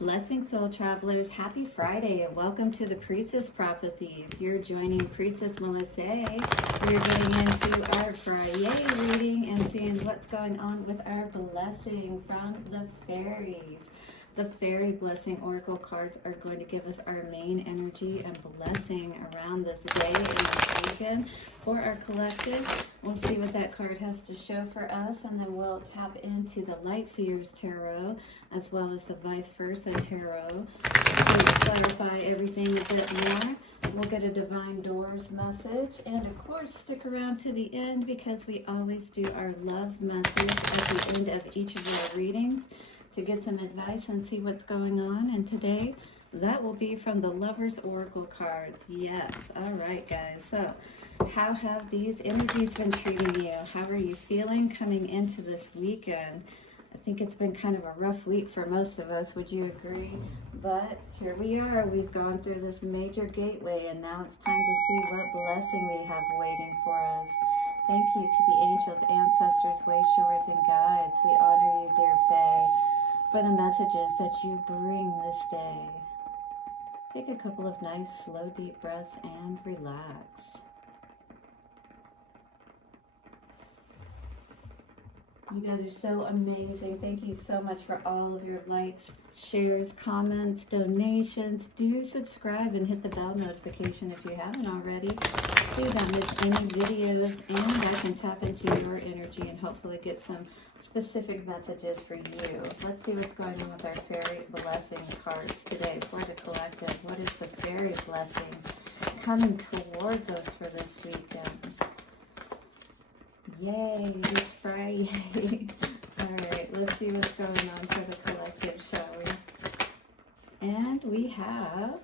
Blessings, soul travelers. Happy Friday and welcome to the Priestess Prophecies. You're joining Priestess Melissae. We're getting into our Friday reading and seeing what's going on with our blessing from the fairies. The fairy blessing oracle cards are going to give us our main energy and blessing around this day and this weekend for our collective. We'll see what that card has to show for us, and then we'll tap into the Light Seers Tarot as well as the Vice Versa Tarot to clarify everything a bit more. We'll get a Divine Doors message, and of course stick around to the end because we always do our love message at the end of each of our readings to get some advice and see what's going on. And today that will be from the Lovers Oracle cards. Yes. All right, guys. So how have these energies been treating you? How are you feeling coming into this weekend? I think it's been kind of a rough week for most of us. Would you agree? But here we are. We've gone through this major gateway, and now it's time to see what blessing we have waiting for us. Thank you to the angels, ancestors, way showers, and guides. We honor you, dear Fae, for the messages that you bring this day. Take a couple of nice, slow, deep breaths and relax. You guys are so amazing. Thank you so much for all of your likes, shares, comments, donations. Do subscribe and hit the bell notification if you haven't already, so you don't miss any videos, and I can tap into your energy and hopefully get some specific messages for you. Let's see what's going on with our fairy blessing cards today for the collective. What is the fairy blessing coming towards us for this weekend? Yay, it's Friday. Alright, let's see what's going on for the collective, shall we? And we have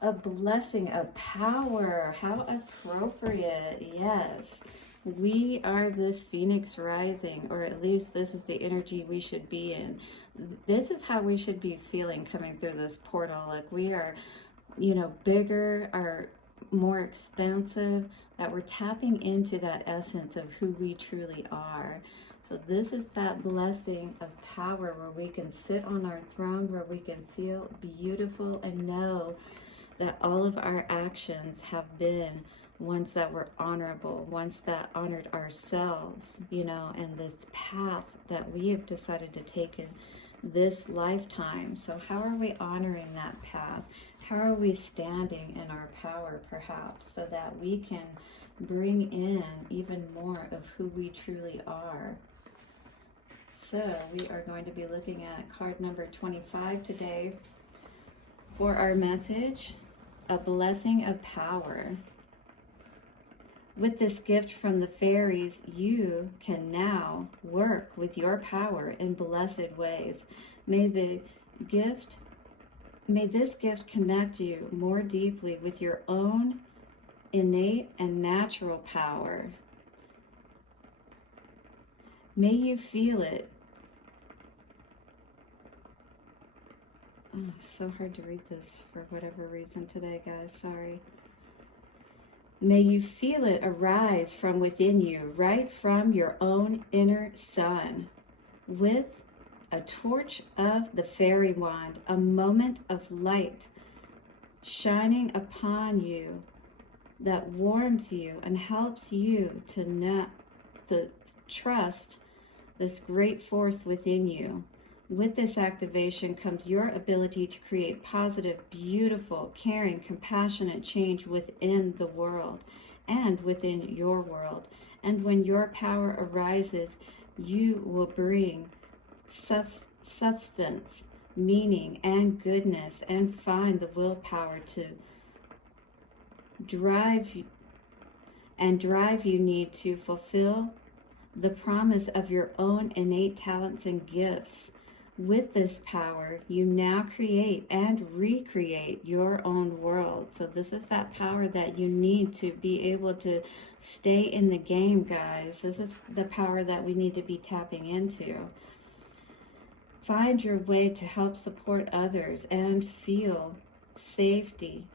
a blessing of power. How appropriate. Yes. We are this Phoenix rising, or at least this is the energy we should be in. This is how we should be feeling coming through this portal. Like we are, bigger, are more expansive, that we're tapping into that essence of who we truly are. So this is that blessing of power where we can sit on our throne, where we can feel beautiful and know that all of our actions have been ones that were honorable, ones that honored ourselves, and this path that we have decided to take in this lifetime. So how are we honoring that path? How are we standing in our power, perhaps, so that we can bring in even more of who we truly are? So we are going to be looking at card number 25 today for our message, a blessing of power. With this gift from the fairies, you can now work with your power in blessed ways. May this gift connect you more deeply with your own innate and natural power. May you feel it. Oh, so hard to read this for whatever reason today, guys. Sorry. May you feel it arise from within you, right from your own inner sun, with a torch of the fairy wand, a moment of light shining upon you that warms you and helps you to trust this great force within you. With this activation comes your ability to create positive, beautiful, caring, compassionate change within the world and within your world. And when your power arises, you will bring substance, meaning, and goodness, and find the willpower to drive you need to fulfill the promise of your own innate talents and gifts. With this power, you now create and recreate your own world. So this is that power that you need to be able to stay in the game, guys. This is the power that we need to be tapping into. Find your way to help support others and feel safety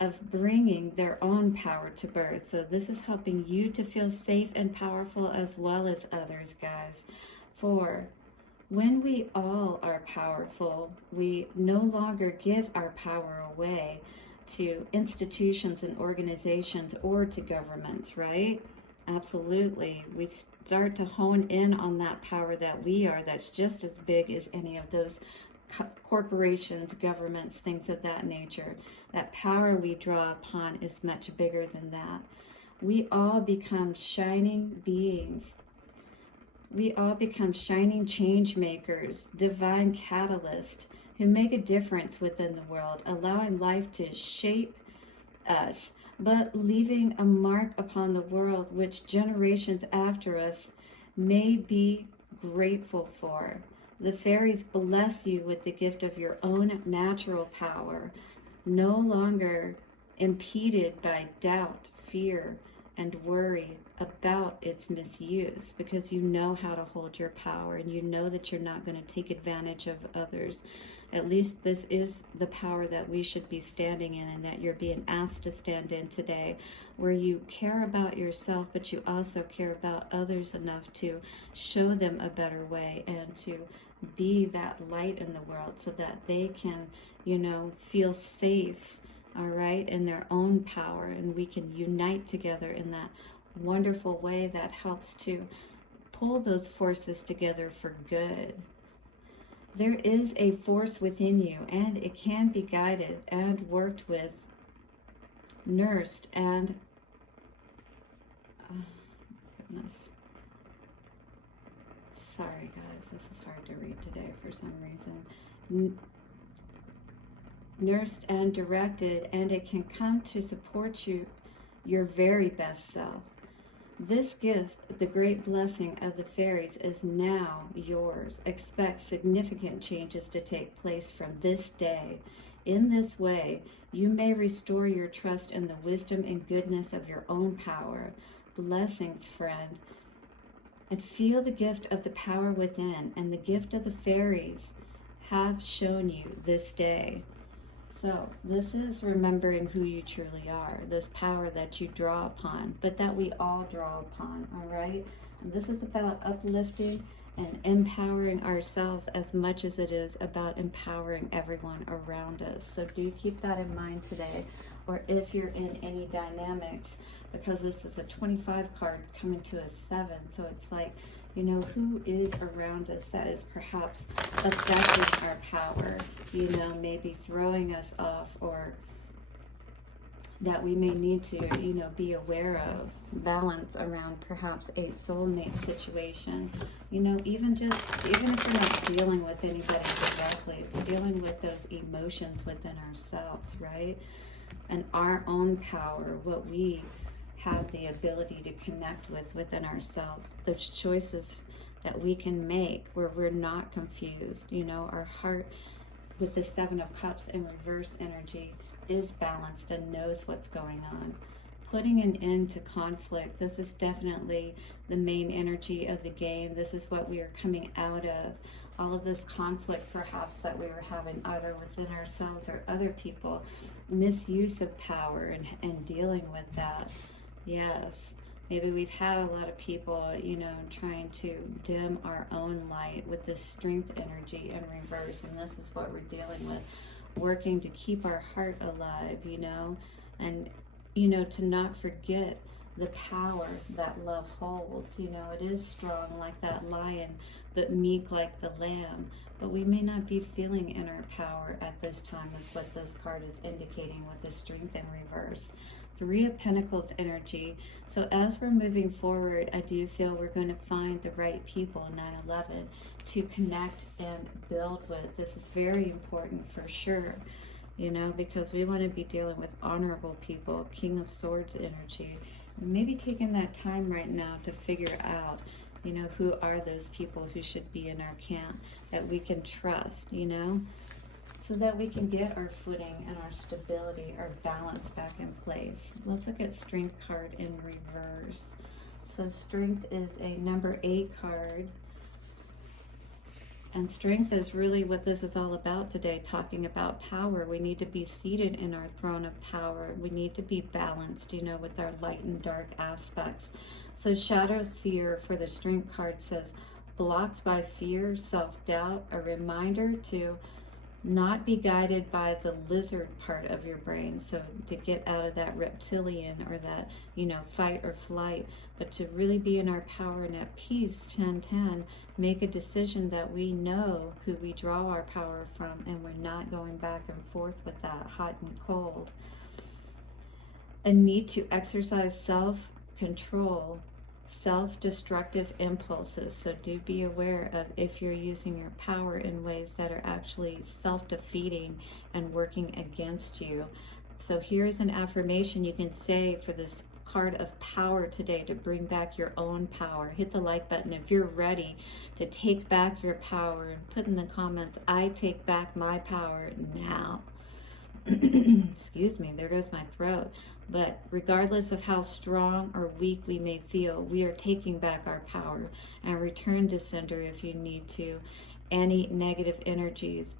of bringing their own power to birth. So this is helping you to feel safe and powerful as well as others, guys. For When we all are powerful, we no longer give our power away to institutions and organizations or to governments, right? Absolutely. We start to hone in on that power that we are, that's just as big as any of those corporations, governments, things of that nature. That power we draw upon is much bigger than that. We all become shining beings. We all become shining change makers, divine catalysts who make a difference within the world, allowing life to shape us, but leaving a mark upon the world which generations after us may be grateful for. The fairies bless you with the gift of your own natural power, no longer impeded by doubt, fear, and worry about its misuse, because you know how to hold your power and you know that you're not going to take advantage of others. At least this is the power that we should be standing in, and that you're being asked to stand in today, where you care about yourself, but you also care about others enough to show them a better way and to be that light in the world so that they can, you know, feel safe, all right, in their own power, and we can unite together in that wonderful way that helps to pull those forces together for good. There is a force within you, and it can be guided and worked with, nursed, and goodness. Sorry guys, this is hard to read today for some reason. Nursed and directed, and it can come to support you, your very best self. This gift, the great blessing of the fairies, is now yours. Expect significant changes to take place from this day. In this way, you may restore your trust in the wisdom and goodness of your own power. Blessings, friend. And feel the gift of the power within, and the gift of the fairies have shown you this day. So this is remembering who you truly are, this power that you draw upon, but that we all draw upon, all right? And this is about uplifting and empowering ourselves as much as it is about empowering everyone around us. So do keep that in mind today, or if you're in any dynamics, because this is a 25 card coming to a 7, so it's like, you know, who is around us that is perhaps affecting our power, you know, maybe throwing us off, or that we may need to, you know, be aware of. Balance around perhaps a soulmate situation, you know, even if you're not dealing with anybody directly, it's dealing with those emotions within ourselves, right? And our own power, what we have the ability to connect with within ourselves, those choices that we can make where we're not confused. You know, our heart with the 7 of Cups in reverse energy is balanced and knows what's going on. Putting an end to conflict, this is definitely the main energy of the game. This is what we are coming out of. All of this conflict perhaps that we were having either within ourselves or other people, misuse of power and dealing with that. Yes, maybe we've had a lot of people, you know, trying to dim our own light with this strength energy in reverse, and this is what we're dealing with, working to keep our heart alive, you know, and, you know, to not forget the power that love holds. You know, it is strong like that lion, but meek like the lamb. But we may not be feeling inner power at this time, is what this card is indicating with the strength in reverse. 3 of Pentacles energy. So as we're moving forward, I do feel we're going to find the right people, 9/11, to connect and build with. This is very important for sure, you know, because we want to be dealing with honorable people, King of Swords energy. Maybe taking that time right now to figure out, you know, who are those people who should be in our camp that we can trust, you know, so that we can get our footing and our stability, our balance back in place. Let's look at Strength card in reverse. So Strength is a number 8 card. And strength is really what this is all about today, talking about power. We need to be seated in our throne of power. We need to be balanced, you know, with our light and dark aspects. So Shadow Seer for the Strength card says, blocked by fear, self-doubt, a reminder to not be guided by the lizard part of your brain. So to get out of that reptilian or that, fight or flight, but to really be in our power and at peace. 10-10, make a decision that we know who we draw our power from, and we're not going back and forth with that hot and cold. A need to exercise self-control, self-destructive impulses. So do be aware of if you're using your power in ways that are actually self-defeating and working against you. So here's an affirmation you can say for this card of power today to bring back your own power. Hit the like button if you're ready to take back your power, and put in the comments, I take back my power now. Excuse me, there goes my throat. But regardless of how strong or weak we may feel, we are taking back our power. And return to sender if you need to. Any negative energies,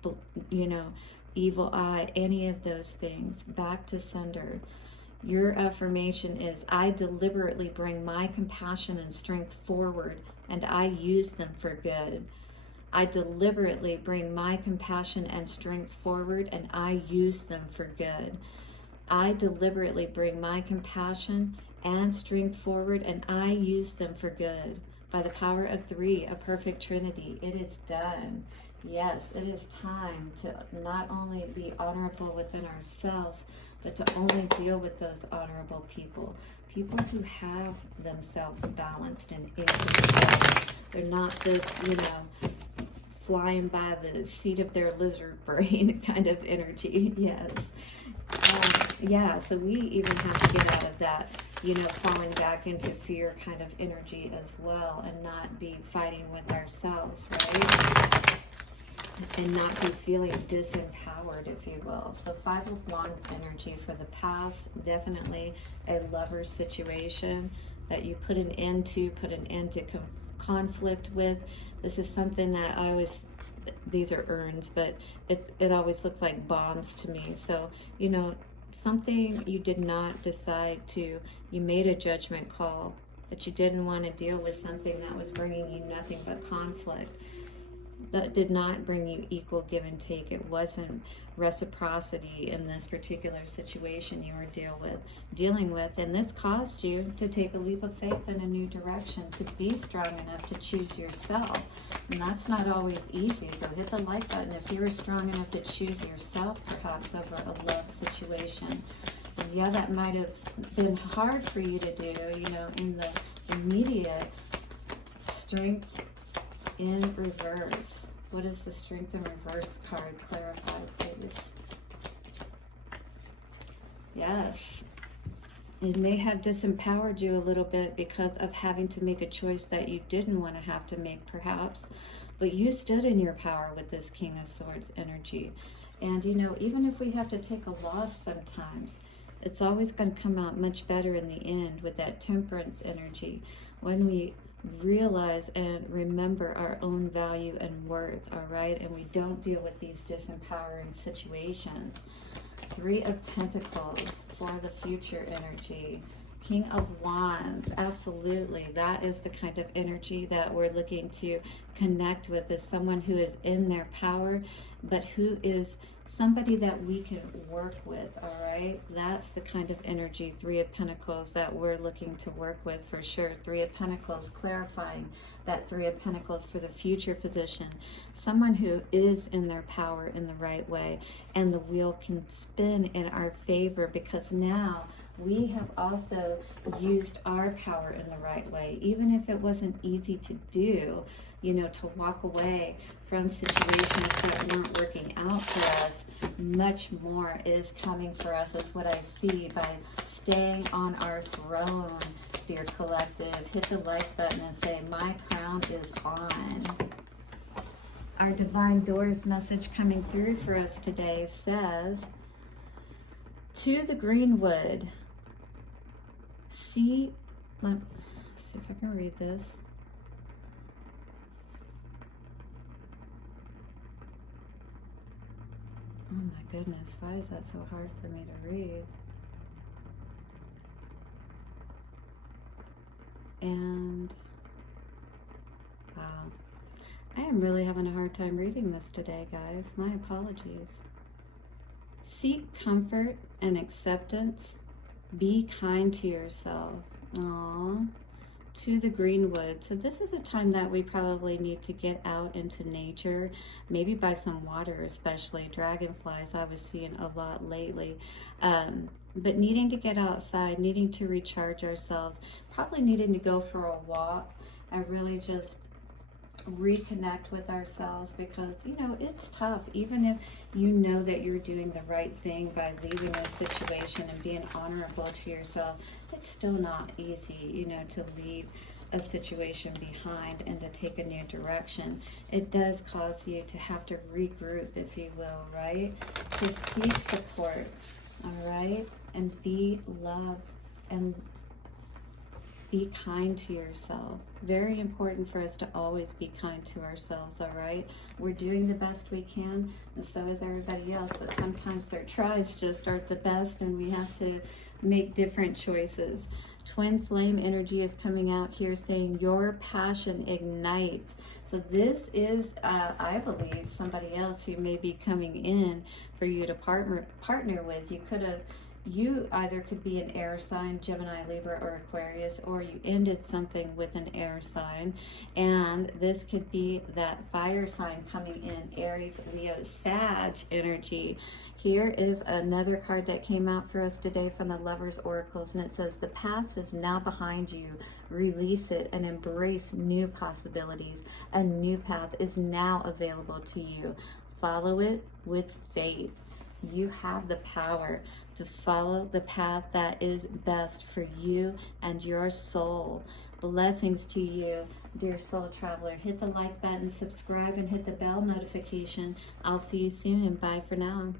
evil eye, any of those things, back to sender. Your affirmation is, I deliberately bring my compassion and strength forward, and I use them for good. I deliberately bring my compassion and strength forward, and I use them for good. I deliberately bring my compassion and strength forward, and I use them for good. By the power of 3, a perfect trinity, it is done. Yes, it is time to not only be honorable within ourselves, but to only deal with those honorable people. People who have themselves balanced and in control. They're not this, flying by the seat of their lizard brain kind of energy. Yes. Yeah, so we even have to get out of that, falling back into fear kind of energy as well, and not be fighting with ourselves, right? And not be feeling disempowered, if you will. So 5 of Wands energy for the past, definitely a lover situation that you put an end to conflict with. This is something that I always, these are urns, but it always looks like bombs to me. So, something you did not decide to, you made a judgment call, that you didn't want to deal with something that was bringing you nothing but conflict. That did not bring you equal give and take. It wasn't reciprocity in this particular situation you were dealing with, and this caused you to take a leap of faith in a new direction, to be strong enough to choose yourself. And that's not always easy, so hit the like button if you're strong enough to choose yourself, perhaps over a love situation. And yeah, that might have been hard for you to do, in the immediate. Strength in reverse. What is the strength in reverse card? Clarify, please. Yes. It may have disempowered you a little bit because of having to make a choice that you didn't want to have to make, perhaps. But you stood in your power with this King of Swords energy. And, even if we have to take a loss sometimes, it's always going to come out much better in the end with that Temperance energy. When we realize and remember our own value and worth, all right? And we don't deal with these disempowering situations. 3 of Pentacles for the future energy. King of Wands, absolutely. That is the kind of energy that we're looking to connect with, is someone who is in their power, but who is somebody that we can work with, all right? That's the kind of energy, 3 of Pentacles, that we're looking to work with for sure. 3 of Pentacles, clarifying that 3 of Pentacles for the future position. Someone who is in their power in the right way, and the wheel can spin in our favor, because now we have also used our power in the right way, even if it wasn't easy to do, to walk away from situations that weren't working out for us. Much more is coming for us, is what I see, by staying on our throne, dear collective. Hit the like button and say, my crown is on. Our Divine Doors message coming through for us today says, to the Greenwood, let's see if I can read this. Oh my goodness, why is that so hard for me to read? And wow, I am really having a hard time reading this today, guys. My apologies. Seek comfort and acceptance. Be kind to yourself. Aww. To the greenwood. So this is a time that we probably need to get out into nature, maybe by some water, especially dragonflies I was seeing a lot lately. But needing to get outside, needing to recharge ourselves, probably needing to go for a walk and really just reconnect with ourselves, because you know it's tough. Even if you know that you're doing the right thing by leaving a situation and being honorable to yourself, it's still not easy, you know, to leave a situation behind and to take a new direction. It does cause you to have to regroup, if you will, right? So seek support, all right, and be love and be kind to yourself. Very important for us to always be kind to ourselves, all right? We're doing the best we can, and so is everybody else, but sometimes their tries just aren't the best, and we have to make different choices. Twin flame energy is coming out here saying your passion ignites. So this is, I believe, somebody else who may be coming in for you to partner with. You either could be an air sign, Gemini, Libra, or Aquarius, or you ended something with an air sign. And this could be that fire sign coming in, Aries, Leo, Sag energy. Here is another card that came out for us today from the Lovers Oracles, and it says, the past is now behind you. Release it and embrace new possibilities. A new path is now available to you. Follow it with faith. You have the power to follow the path that is best for you and your soul. Blessings to you, dear soul traveler. Hit the like button, subscribe, and hit the bell notification. I'll see you soon, and bye for now.